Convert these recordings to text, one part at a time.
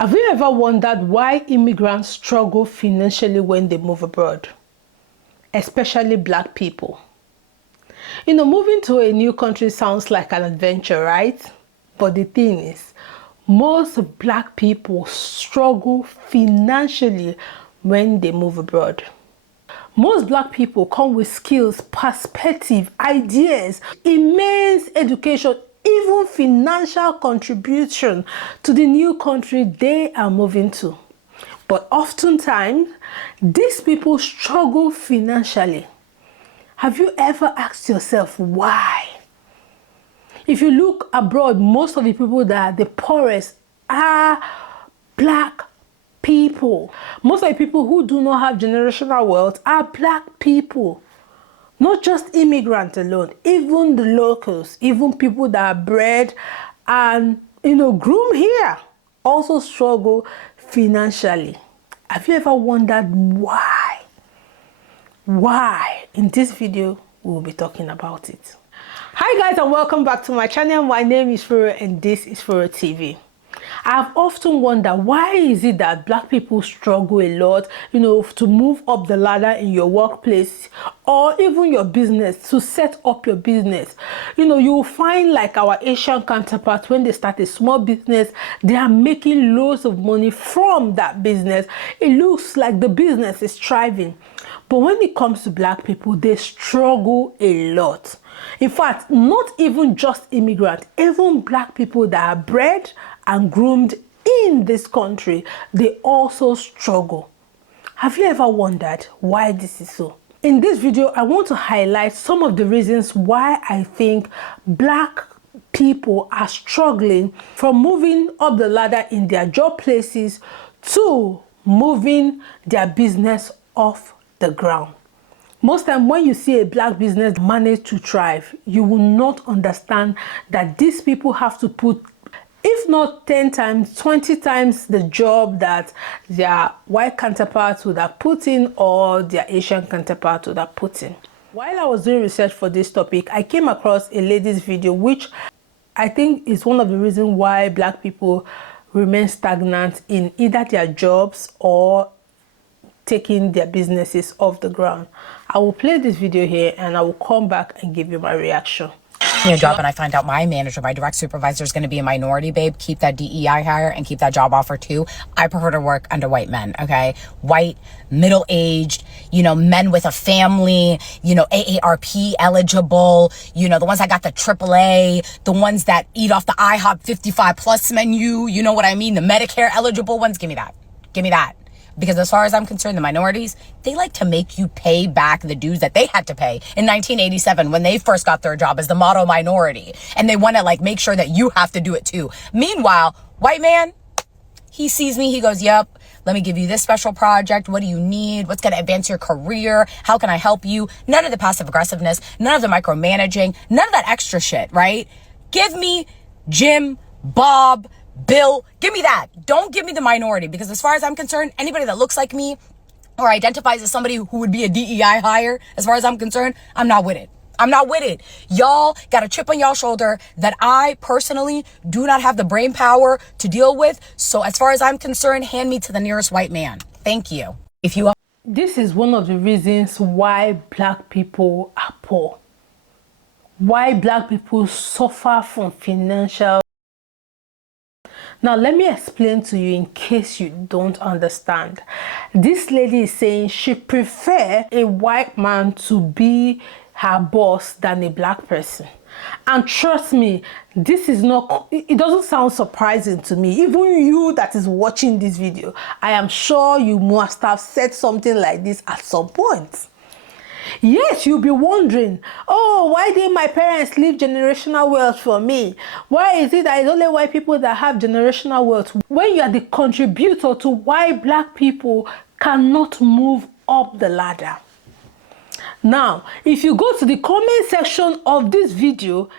Have you ever wondered why immigrants struggle financially when they move abroad? Especially Black people. You know, moving to a new country sounds like an adventure, right? But the thing is, most Black people struggle financially when they move abroad. Most Black people come with skills, perspective, ideas, immense education, even financial contribution to the new country they are moving to. But oftentimes, these people struggle financially. Have you ever asked yourself why? If you look abroad, most of the people that are the poorest are Black people. Most of the people who do not have generational wealth are Black people. Not just immigrants alone, even the locals, even people that are bred and, groomed here also struggle financially. Have you ever wondered why? Why? In this video, we will be talking about it. Hi guys, and welcome back to my channel. My name is Furo and this is Furo TV. I've often wondered, why is it that Black people struggle a lot, to move up the ladder in your workplace or even your business, to set up your business. You'll find like our Asian counterparts, when they start a small business, they are making loads of money from that business. It looks like the business is thriving. But when it comes to Black people, they struggle a lot. In fact, not even just immigrants, even Black people that are bred and groomed in this country, they also struggle. Have you ever wondered why this is so? In this video, I want to highlight some of the reasons why I think Black people are struggling from moving up the ladder in their job places to moving their business off the ground. Most time when you see a Black business manage to thrive, you will not understand that these people have to put, if not 10 times, 20 times the job that their white counterparts would have put in or their Asian counterparts would have put in. While I was doing research for this topic, I came across a lady's video, which I think is one of the reasons why Black people remain stagnant in either their jobs or taking their businesses off the ground. I will play this video here and I will come back and give you my reaction. Job and I find out my manager, my direct supervisor is going to be a minority, babe. Keep that DEI hire and keep that job offer too. I prefer to work under white men, okay? White, middle-aged, men with a family, AARP eligible, the ones that got the AAA, the ones that eat off the IHOP 55 plus menu, you know what I mean? The Medicare eligible ones, give me that. Give me that. Because as far as I'm concerned, the minorities, they like to make you pay back the dues that they had to pay in 1987 when they first got their job as the model minority. And they want to make sure that you have to do it too. Meanwhile, white man, he sees me, he goes, yep, let me give you this special project. What do you need? What's going to advance your career? How can I help you? None of the passive aggressiveness, none of the micromanaging, none of that extra shit, right? Give me Jim, Bob, Bill, give me that. Don't give me the minority, because as far as I'm concerned, anybody that looks like me or identifies as somebody who would be a DEI hire, as far as I'm concerned, I'm not with it. I'm not with it. Y'all got a chip on y'all shoulder that I personally do not have the brain power to deal with. So as far as I'm concerned, hand me to the nearest white man. Thank you. This is one of the reasons why Black people are poor. Why Black people suffer from financial. Now, let me explain to you in case you don't understand. This lady is saying she prefers a white man to be her boss than a Black person. And trust me, this is not, it doesn't sound surprising to me. Even you that is watching this video, I am sure you must have said something like this at some point. Yes, you'll be wondering, oh, why didn't my parents leave generational wealth for me? Why is it that it's only white people that have generational wealth? When you are the contributor to why Black people cannot move up the ladder. Now, if you go to the comment section of this video,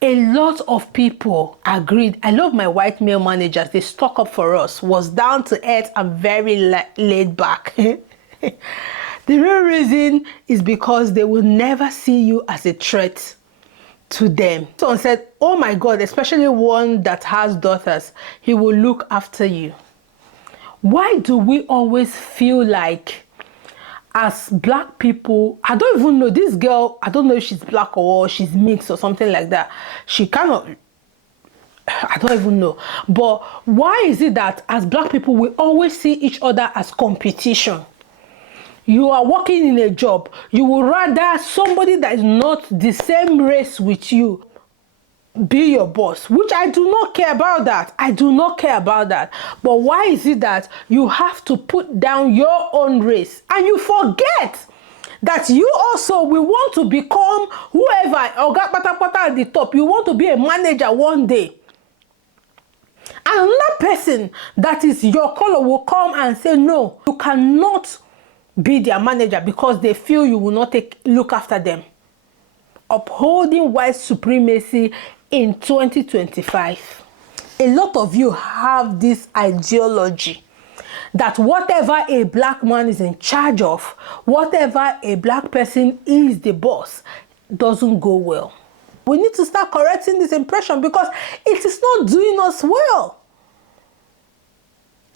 a lot of people agreed. I love my white male managers. They stuck up for us, was down to earth and very laid back. The real reason is because they will never see you as a threat to them. Someone said, oh my God, especially one that has daughters, he will look after you. Why do we always feel like, as black people, I don't even know, this girl, I don't know if she's black or she's mixed or something like that. She cannot, I don't even know. But why is it that as black people, we always see each other as competition? You are working in a job, you would rather somebody that is not the same race with you be your boss, which I do not care about that. I do not care about that. But why is it that you have to put down your own race and you forget that you also will want to become whoever, or got at the top, you want to be a manager one day. Another person that is your color will come and say, no, you cannot be their manager because they feel you will not look after them. Upholding white supremacy in 2025. A lot of you have this ideology that whatever a black man is in charge of, whatever a black person is the boss, doesn't go well. We need to start correcting this impression because it is not doing us well.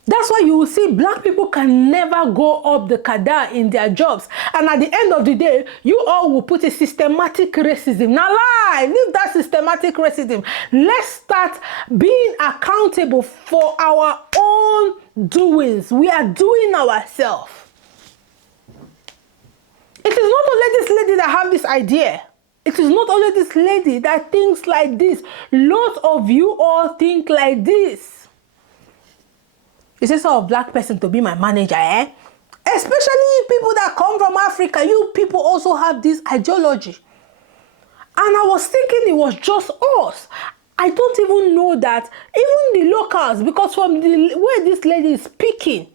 That's why you will see black people can never go up the cadre in their jobs. And at the end of the day, you all will put a systematic racism. Now lie, leave that systematic racism. Let's start being accountable for our own doings. We are doing ourselves. It is not only this lady that have this idea. It is not only this lady that thinks like this. Lots of you all think like this. You say, so a black person to be my manager, eh? Especially people that come from Africa, you people also have this ideology. And I was thinking it was just us. I don't even know that even the locals, because from the way this lady is speaking,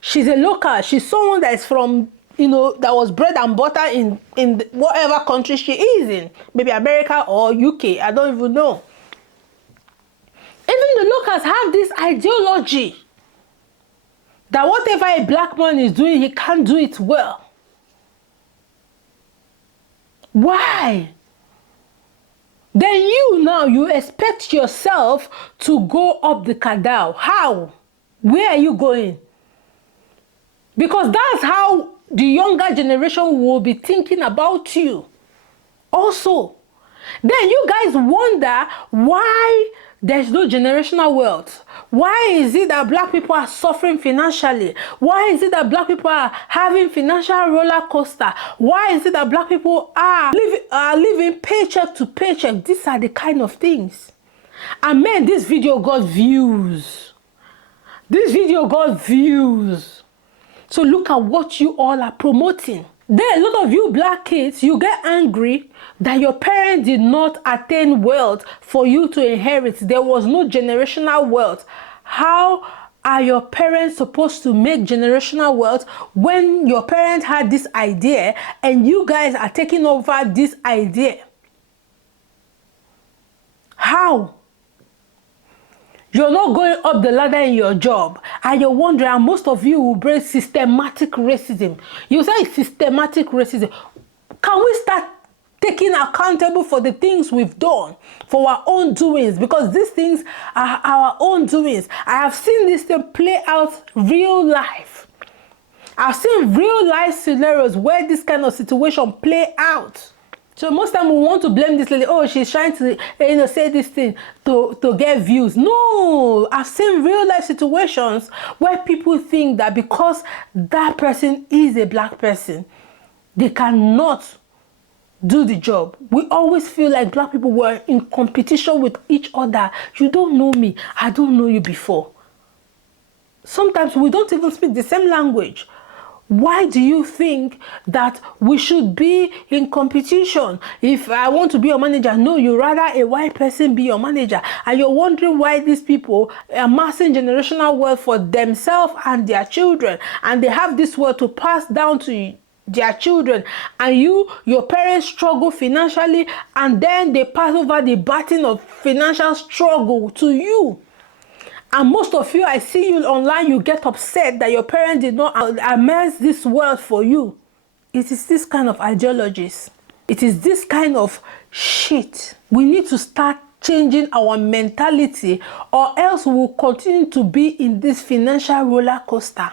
she's a local. She's someone that is from, you know, that was bread and butter in whatever country she is in. Maybe America or UK, I don't even know. Even the locals have this ideology that whatever a black man is doing, he can't do it well. Why? Then you expect yourself to go up the cadre. How? Where are you going? Because that's how the younger generation will be thinking about you. Also, then you guys wonder why there's no generational wealth. Why is it that black people are suffering financially? Why is it that black people are having financial roller coaster? Why is it that black people are living paycheck to paycheck? These are the kind of things. And man, this video got views. This video got views. So look at what you all are promoting. Then a lot of you black kids, you get angry that your parents did not attain wealth for you to inherit. There was no generational wealth. How are your parents supposed to make generational wealth when your parents had this idea and you guys are taking over this idea? How? You're not going up the ladder in your job and you're wondering, and most of you will bring systematic racism. You say systematic racism. Can we start taking accountable for the things we've done, for our own doings? Because these things are our own doings. I have seen this thing play out real life. I've seen real life scenarios where this kind of situation play out. So most time we want to blame this lady. Oh, she's trying to, say this thing to get views. No, I've seen real life situations where people think that because that person is a black person, they cannot do the job. We always feel like black people were in competition with each other. You don't know me. I don't know you before. Sometimes we don't even speak the same language. Why do you think that we should be in competition? If I want to be your manager, no, you rather a white person be your manager. And you're wondering why these people are amassing generational wealth for themselves and their children. And they have this wealth to pass down to their children. And your parents struggle financially. And then they pass over the baton of financial struggle to you. And most of you, I see you online, you get upset that your parents did not amass this wealth for you. It is this kind of ideologies. It is this kind of shit. We need to start changing our mentality, or else we will continue to be in this financial roller coaster.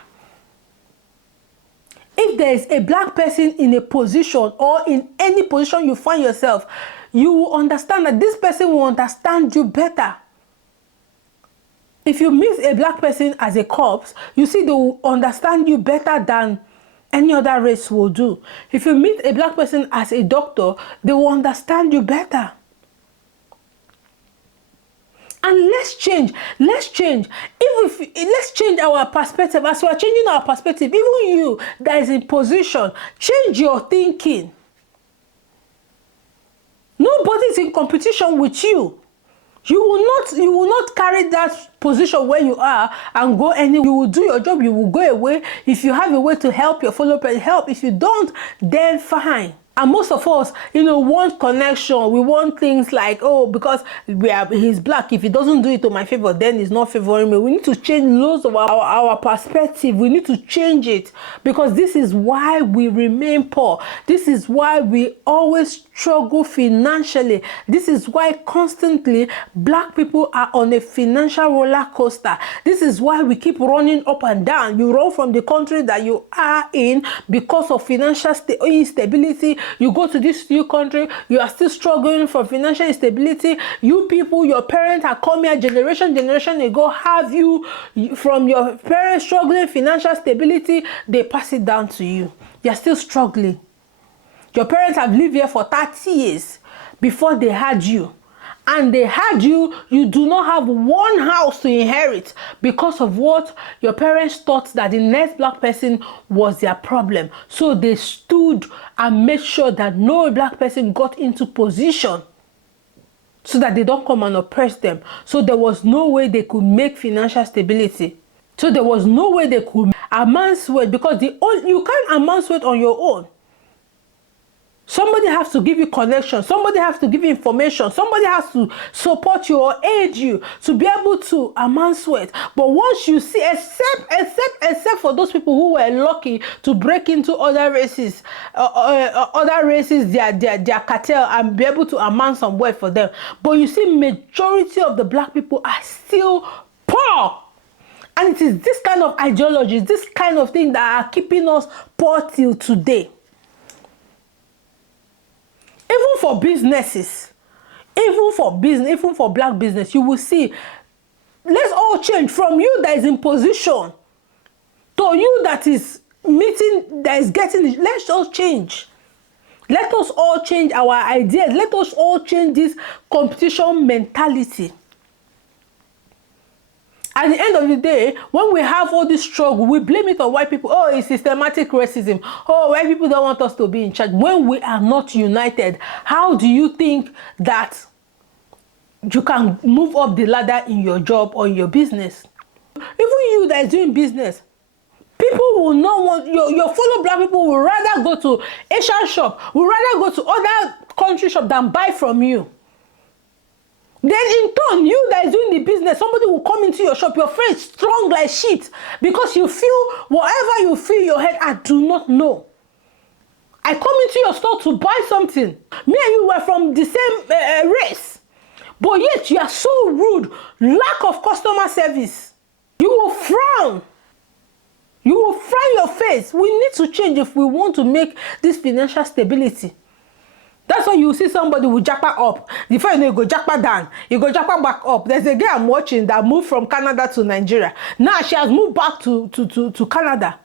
If there is a black person in a position or in any position you find yourself, you will understand that this person will understand you better. If you meet a black person as a corpse, you see they will understand you better than any other race will do. If you meet a black person as a doctor, they will understand you better. And let's change. Let's change our perspective. As we are changing our perspective, even you that is in position, change your thinking. Nobody is in competition with you. You will not carry that position where you are and go anywhere. You will do your job. You will go away. If you have a way to help your fellow person, help. If you don't, then fine. And most of us, want connection. We want things like, oh, because he's black. If he doesn't do it to my favor, then he's not favoring me. We need to change loads of our perspective. We need to change it, because this is why we remain poor. This is why we always struggle financially. This is why constantly black people are on a financial roller coaster. This is why we keep running up and down. You run from the country that you are in because of financial instability. You go to this new country, you are still struggling for financial instability. You people, your parents have come here generation ago, have you from your parents struggling financial stability, they pass it down to you. You're still struggling. Your parents have lived here for 30 years before they had you. And they had you, you do not have one house to inherit because of what your parents thought that the next black person was their problem. So they stood and made sure that no black person got into position so that they don't come and oppress them. So there was no way they could make financial stability. So there was no way they could emancipate, because you can't emancipate on your own. Somebody has to give you connection. Somebody has to give you information. Somebody has to support you or aid you to be able to emancipate. But once you see, except for those people who were lucky to break into other races, their cartel, and be able to amass some wealth for them. But you see, majority of the black people are still poor. And it is this kind of ideology, this kind of thing that are keeping us poor till today. Even for businesses, even for black business, you will see, let's all change from you that is in position to you that is getting, let's all change. Let us all change our ideas. Let us all change this competition mentality. At the end of the day, when we have all this struggle, we blame it on white people. Oh, it's systematic racism. Oh, white people don't want us to be in charge. When we are not united, how do you think that you can move up the ladder in your job or in your business? Even you that is doing business, people will not want, your fellow black people will rather go to Asian shop, will rather go to other country shop than buy from you. Then in turn, you that is doing the business, somebody will come into your shop, your face strong like shit, because you feel whatever you feel in your head, I do not know. I come into your store to buy something. Me and you were from the same race, but yet you are so rude, lack of customer service. You will frown. You will frown your face. We need to change if we want to make this financial stability. That's why you see somebody will japa up. Before you know, you go japa down. You go japa back up. There's a girl I'm watching that moved from Canada to Nigeria. Now she has moved back to Canada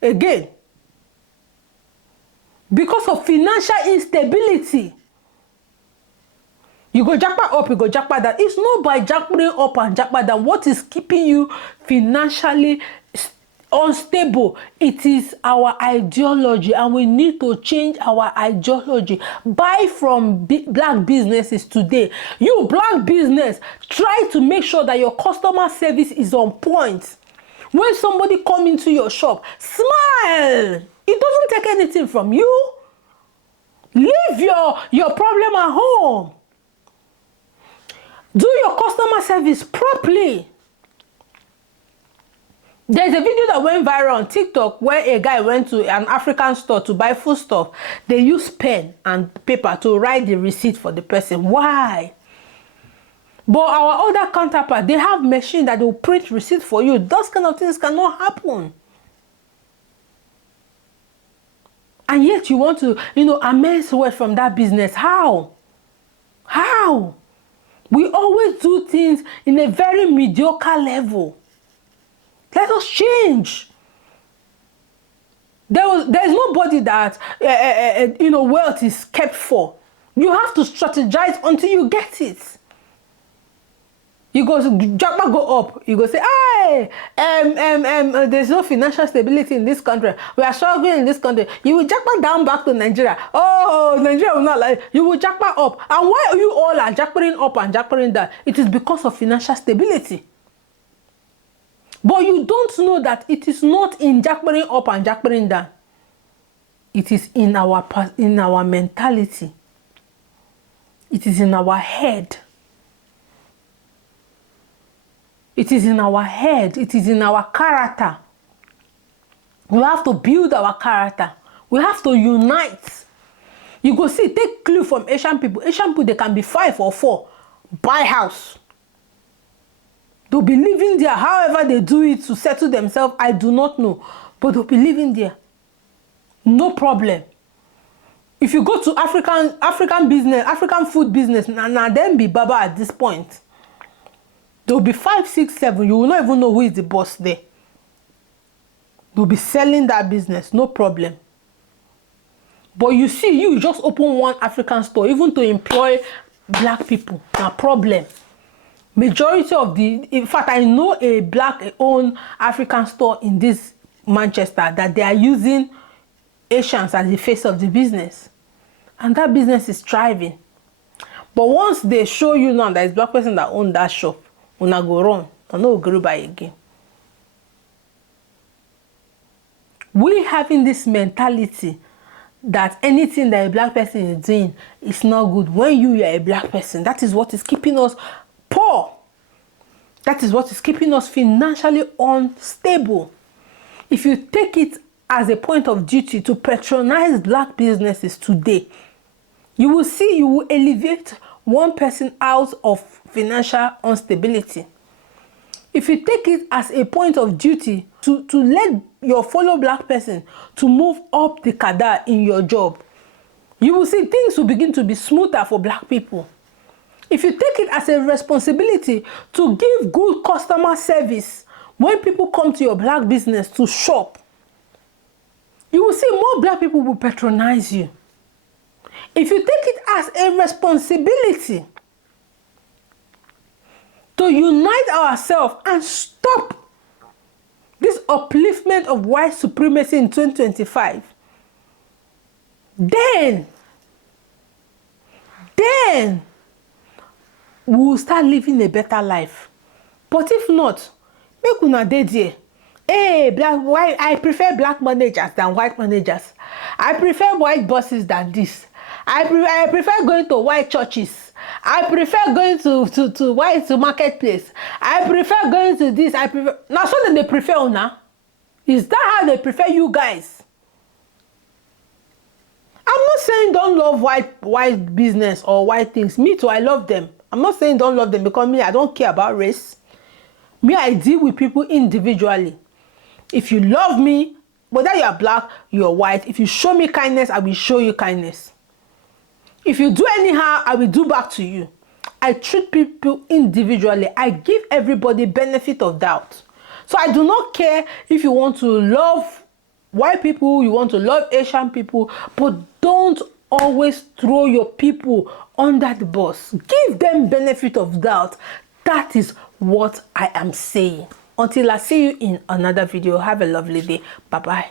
again. Because of financial instability. You go japa up, you go japa down. It's not by japping up and japa down. What is keeping you financially unstable? It is our ideology, and we need to change our ideology. Buy from black businesses today. You black business, try to make sure that your customer service is on point. When somebody come into your shop, smile. It doesn't take anything from you. Leave your problem at home. Do your customer service properly. There's a video that went viral on TikTok where a guy went to an African store to buy foodstuff. They use pen and paper to write the receipt for the person. Why? But our other counterpart, they have machine that will print receipt for you. Those kind of things cannot happen. And yet you want to, amass wealth from that business. How? How? We always do things in a very mediocre level. Let us change. There's nobody that wealth is kept for. You have to strategize until you get it. You go Jackpot go up. You go say, hey, there's no financial stability in this country. We are struggling in this country. You will jackpot down back to Nigeria. Oh, Nigeria will not like. You will jackpot up. And why you all are jackpotting up and jackpotting down? It is because of financial stability. But you don't know that it is not in jackpotting up and jackpotting down. It is in our mentality. It is in our head. It is in our head. It is in our character. We have to build our character. We have to unite. You go see, take clue from Asian people. Asian people, they can be 5 or 4. Buy house. They'll be living there. However they do it to settle themselves, I do not know. But they'll be living there. No problem. If you go to African business, African food business, now them be baba at this point. There'll be 5, 6, 7. You will not even know who is the boss there. They'll be selling that business, no problem. But you see, you just open one African store, even to employ black people, no problem. Majority of in fact, I know a black-owned African store in this Manchester that they are using Asians as the face of the business. And that business is thriving. But once they show you now that it's black person that owns that shop, una go run, and no go buy again. We having this mentality that anything that a black person is doing is not good. When you are a black person, that is what is keeping us poor. That is what is keeping us financially unstable. If you take it as a point of duty to patronize black businesses today, you will see you will elevate one person out of financial instability. If you take it as a point of duty to let your fellow black person to move up the cadre in your job, you will see things will begin to be smoother for black people. If you take it as a responsibility to give good customer service when people come to your black business to shop, you will see more black people will patronize you. If you take it as a responsibility to unite ourselves and stop this upliftment of white supremacy in 2025, then we will start living a better life. But if not, make una dey there. Hey, white, I prefer black managers than white managers. I prefer white bosses than this. I prefer going to white churches. I prefer going to white marketplace. I prefer going to this. Now so then they prefer una. Is that how they prefer you guys? I'm not saying don't love white business or white things. Me too, I love them. I'm not saying don't love them because me, I don't care about race. Me, I deal with people individually. If you love me, whether you are black, you are white, if you show me kindness, I will show you kindness. If you do anyhow, I will do back to you. I treat people individually. I give everybody benefit of doubt. So I do not care if you want to love white people, you want to love Asian people, but don't always throw your people under the bus. Give them benefit of doubt. That is what I am saying. Until I see you in another video, have a lovely day. Bye-bye.